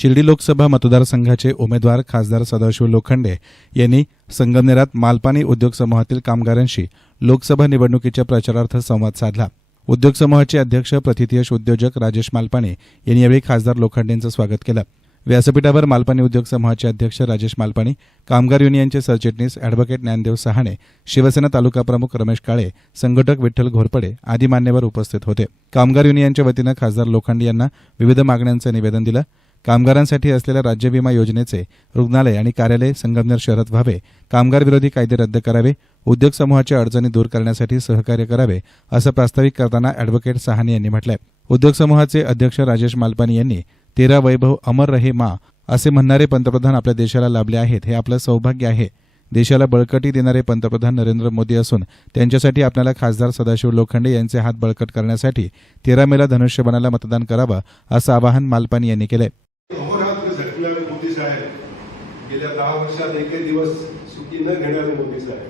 शिर्डी लोकसभा मतदारसंघाचे उमेदवार खासदार सदाशिव लोखंडे यांनी संगमनेरात मालपानी उद्योग समूहातील कामगारांशी लोकसभा निवडणुकीच्या प्रचारार्थ संवाद साधला। उद्योग समूहाचे अध्यक्ष प्रथितयश उद्योजक राजेश मालपानी यांनी यावेळी खासदार लोखंडेंचं स्वागत केलं। व्यासपीठावर मालपानी उद्योग समूहाचे अध्यक्ष राजेश मालपानी, कामगार युनियनचे सरचिटणीस अॅडव्होकेट ज्ञानदेव सहाणे, शिवसेना तालुका प्रमुख रमेश काळे, संघटक विठ्ठल घोरपडे आदी मान्यवर उपस्थित होते। कामगार युनियनच्या वतीनं खासदार लोखंडे यांना विविध मागण्यांचं निवेदन दिलं। कामगारांसाठी असलेल्या राज्य विमा योजनेचे रुग्णालय आणि कार्यालय संगमनेर शहरात व्हावे, कामगार विरोधी कायदे रद्द करावे, उद्योग समूहाच्या अडचणी दूर करण्यासाठी सहकार्य करावे असं प्रास्ताविक करताना अॅडव्होकेट सहाणे यांनी म्हटलंय। उद्योग समूहाचे अध्यक्ष राजेश मालपानी यांनी 13 वैभव अमर रहे माँ असे म्हणणारे पंतप्रधान आपल्या देशाला लाभले आहेत, हे आपलं सौभाग्य आहे। देशाला बळकटी देणारे पंतप्रधान नरेंद्र मोदी असून त्यांच्यासाठी आपल्याला खासदार सदाशिव लोखंडे यांचे हात बळकट करण्यासाठी 13 मेला धनुष्यबाणाला मतदान करावं असं आवाहन मालपानी यांनी केलंय। मोदी साहेब गेल्या 10 वर्षात एकही दिवस सुट्टी न घेणारे मोदी साहेब,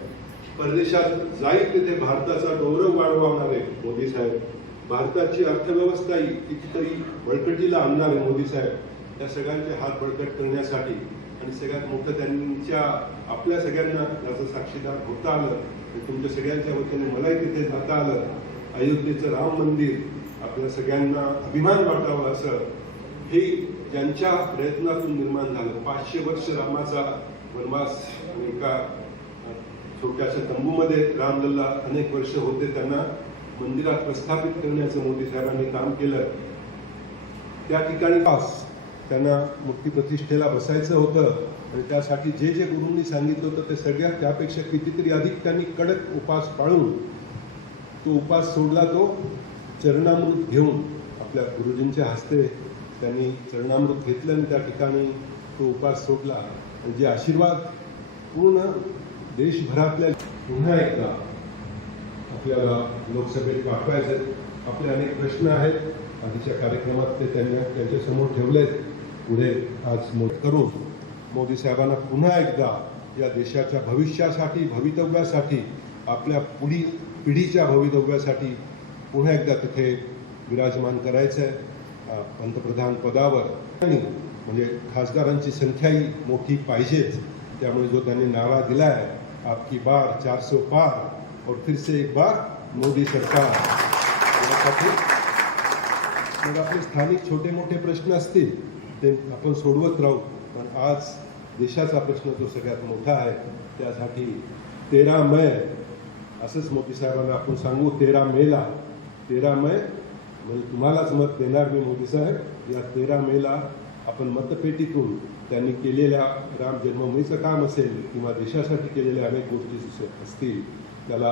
परदेशात जाईल तिथे भारताचा गौरव वाढवणारे मोदी साहेब, भारताची अर्थव्यवस्था कितीतरी बळकटीला आणणारे मोदी साहेब, त्या सगळ्यांचे हात बळकट करण्यासाठी आणि सगळ्यात मोठं त्यांच्या आपल्या सगळ्यांना याचं साक्षीदार होता आलं, तुमच्या सगळ्यांच्या वतीने मलाही तिथे जाता आलं। अयोध्येचं राम मंदिर आपल्या सगळ्यांना अभिमान वाटावं असं हे ज्यांच्या प्रयत्नातून निर्माण झालं। 500 वर्ष रामाचा वनवास एका छोट्याशा तंबूमध्ये रामलल्ला अनेक वर्ष होते, त्यांना मंदिरात प्रस्थापित करण्याचं मोदी साहेबांनी काम केलं। त्या ठिकाणी त्यांना मुक्ती प्रतिष्ठेला बसायचं होतं आणि त्यासाठी जे जे गुरूंनी सांगितलं होतं ते सगळ्यात त्यापेक्षा कितीतरी अधिक त्यांनी कडक उपास पाळून तो उपास सोडला। तो चरणामृत घेऊन आपल्या गुरुजींच्या हस्ते त्यांनी चरणामृत घेतलं आणि त्या ठिकाणी तो उपास सोडला आणि जे आशीर्वाद पूर्ण देशभरातल्या पुन्हा एकदा आपल्याला लोकसभेत पाठवायचे। आपले अनेक प्रश्न आहेत, आधीच्या कार्यक्रमात ते त्यांच्यासमोर ठेवलेत। पुढे आज करून मोदी साहेबांना पुन्हा एकदा या देशाच्या भविष्यासाठी, भवितव्यासाठी, आपल्या पुढील पिढीच्या भवितव्यासाठी पुन्हा एकदा तिथे विराजमान करायचंय पंतप्रधान पदावर। म्हणजे खासदारांची संख्याही मोठी पाहिजेच, त्यामुळे जो त्यांनी नारा दिलाय आपकी बार 400 पार और फिर से एक बार मोदी सरकार, मग आपले स्थानिक छोटे मोठे प्रश्न असतील ते आपण सोडवत राहू, पण आज देशाचा प्रश्न जो सगळ्यात मोठा आहे त्यासाठी 13 मे असंच मोदी साहेबांना आपण सांगू। 13 मेला 13 मे म्हणजे तुम्हालाच मत देणार मी मोदी साहेब। या 13 मेला आपण मतपेटीतून त्यांनी केलेल्या राम जन्मभूमीचं काम असेल किंवा देशासाठी केलेल्या अनेक गोष्टी असतील त्याला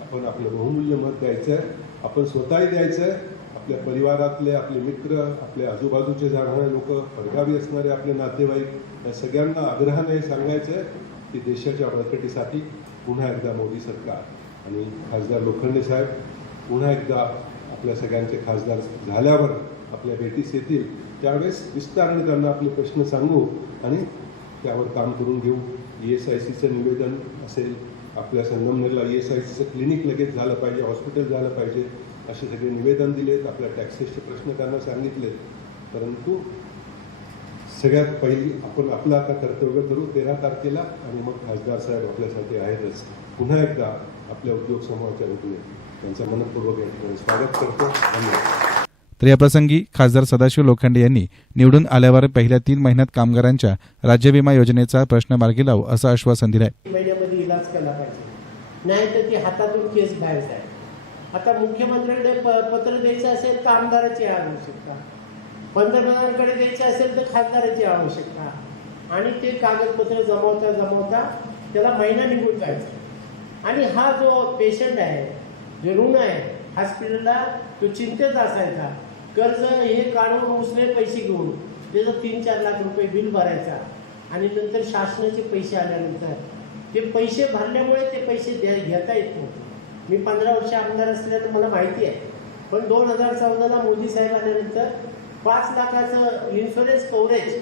आपण आपलं बहुमूल्य मत द्यायचं आहे। आपण स्वतःही द्यायचं आहे, आपल्या परिवारातले आपले मित्र, आपले आजूबाजूचे जाणारे लोक, परगावी असणारे आपले नातेवाईक, या सगळ्यांना आग्रहाने सांगायचं आहे की देशाच्या बळकटीसाठी पुन्हा एकदा मोदी सरकार आणि खासदार लोखंडे साहेब पुन्हा एकदा आपल्या सगळ्यांचे खासदार झाल्यावर आपल्या भेटीस येतील, त्यावेळेस विस्ताराने त्यांना आपले प्रश्न सांगू आणि त्यावर काम करून घेऊ। ESICचं निवेदन असेल, आपल्या संगमनेरला ESICचं क्लिनिक लगेच झालं पाहिजे, हॉस्पिटल झालं पाहिजे, असे सगळे निवेदन दिलेत। आपल्या टॅक्सेसचे प्रश्न त्यांना सांगितले, परंतु सगळ्यात पहिली आपण आपलं आता कर्तव्य करू 13 तारखेला आणि मग खासदार साहेब आपल्यासाठी आहेतच। पुन्हा एकदा आपल्या उद्योग समूहाच्या वतीने त्यांचं मनपूर्वक स्वागत करतो। धन्यवाद। तर याप्रसंगी खासदार सदाशिव लोखंडे यांनी निवडून आल्यावर पहिल्या 3 महिन्यात कामगारांच्या राज्य विमा योजनेचा प्रश्न मार्गी लावू असं आश्वासन दिलंय। महिन्यामध्ये इलाज केला पाहिजे, नाही तर ती हातातून केस बाहेर जाईल। आता मुख्यमंत्र्यांकडे पत्र द्यायचं असेल तर आमदाराची आवश्यकता, पंतप्रधानांकडे द्यायचं असेल तर खासदाराची आवश्यकता, आणि ते कागदपत्र जमवता त्याला महिना निघून जायचा। आणि हा जो पेशंट आहे, जो रुग्ण आहे हॉस्पिटलला, तो चिंतेत असायचा। कर्ज हे काढून उसने पैसे घेऊन त्याचं 3-4 लाख रुपये बिल भरायचा आणि नंतर शासनाचे पैसे आल्यानंतर ते पैसे भरल्यामुळे ते पैसे घेता येत नव्हते। मी 15 वर्ष आमदार असल्यानं मला माहिती आहे, पण 2014ला मोदी साहेब आल्यानंतर 5 लाखाचं इन्शुरन्स कव्हरेज,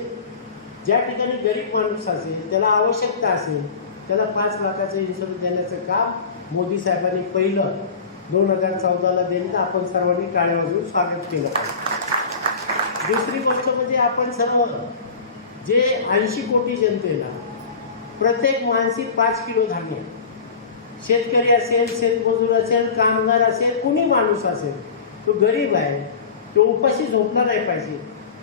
ज्या ठिकाणी गरीब माणूस असेल, त्याला आवश्यकता असेल, त्याला 5 लाखाचं इन्शुरन्स देण्याचं काम मोदी साहेबांनी पहिलं 2014ला देणं आपण सर्वांनी टाळ्या वाजवून स्वागत केलं पाहिजे। दुसरी गोष्ट म्हणजे आपण सर्व जे 80 कोटी जनतेला प्रत्येक माणसी 5 किलो धान्य, शेतकरी असेल, शेतमजूर असेल, कामगार असेल, कुणी माणूस असेल, तो गरीब आहे, तो उपाशी झोपला नाही पाहिजे.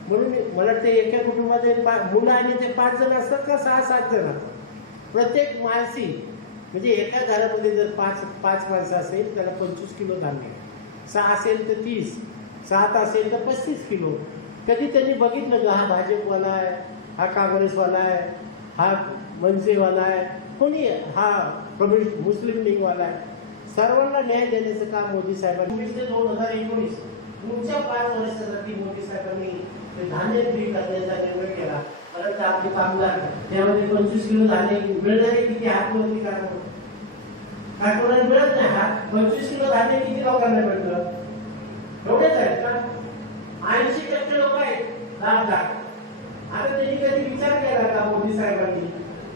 म्हणून मला वाटतं एका कुटुंबामध्ये मुलं आणि ते 5 जण असतात का 6-7 जण असतात. प्रत्येक माणसी म्हणजे एका घरामध्ये जर 5 माणसं असेल त्याला 25 किलो धान्य, 6 असेल तर 30, 7 असेल तर 35 किलो. कधी त्यांनी बघितलं का हा भाजपवाला आहे, हा काँग्रेसवाला आहे, हा मनसेवाला आहे, कोणी हा कम्युनिस्ट मुस्लिम लीगवाला आहे, सर्वांना न्याय देण्याचं काम मोदी साहेबांनी 2019 पुढच्या 5 वर्षासाठी मोदी साहेबांनी धान्य फ्री करण्याचा निर्णय केला. परंतु आपले कामगार त्यामध्ये 25 किलो धान्य मिळणारे किती हातवरती काय कोणाला मिळत नाही. हा 25 किलो धान्य किती लोकांना मिळतं? एवढेच आहेत का? 80% लोक आहेत लाभदार. आता त्यांनी कधी विचार केला का मोदी साहेबांनी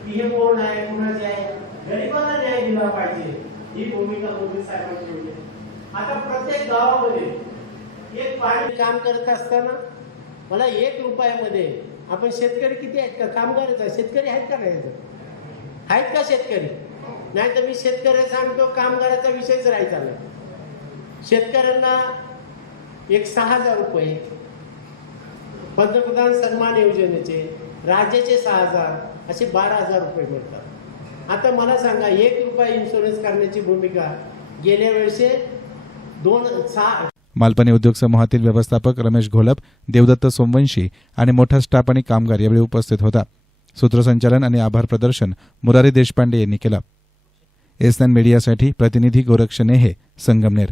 की हे कोण आहे, कुणाचे आहे, गरिबांना न्याय दिला पाहिजे, ही भूमिका मोदी साहेबांनी ठेवली. आता प्रत्येक गावामध्ये एक पाणी काम करत असताना मला 1 रुपयामध्ये आपण शेतकरी किती आहेत का? कामगारच आहे. शेतकरी आहेत का नाही? आहेत का शेतकरी? नाही तर मी शेतकरी सांगतो, कामगाराचा विषयच राहायचा नाही. शेतकऱ्यांना एक 6,000 रुपये पंतप्रधान सन्मान योजनेचे, राज्याचे 6,000 असे 12,000 रुपये मिळतात. आता मला सांगा 1 रुपया इन्शुरन्स करण्याची भूमिका गेल्या वेळेस 2 मालपानी उद्योग समूहातील व्यवस्थापक रमेश घोलप, देवदत्त सोमवंशी आणि मोठा स्टाफ आणि कामगार यावेळी उपस्थित होता. सूत्रसंचालन आणि आभार प्रदर्शन मुरारी देशपांडे यांनी केलं. एसएन मीडियासाठी प्रतिनिधी गोरक्ष नेहे, संगमनेर.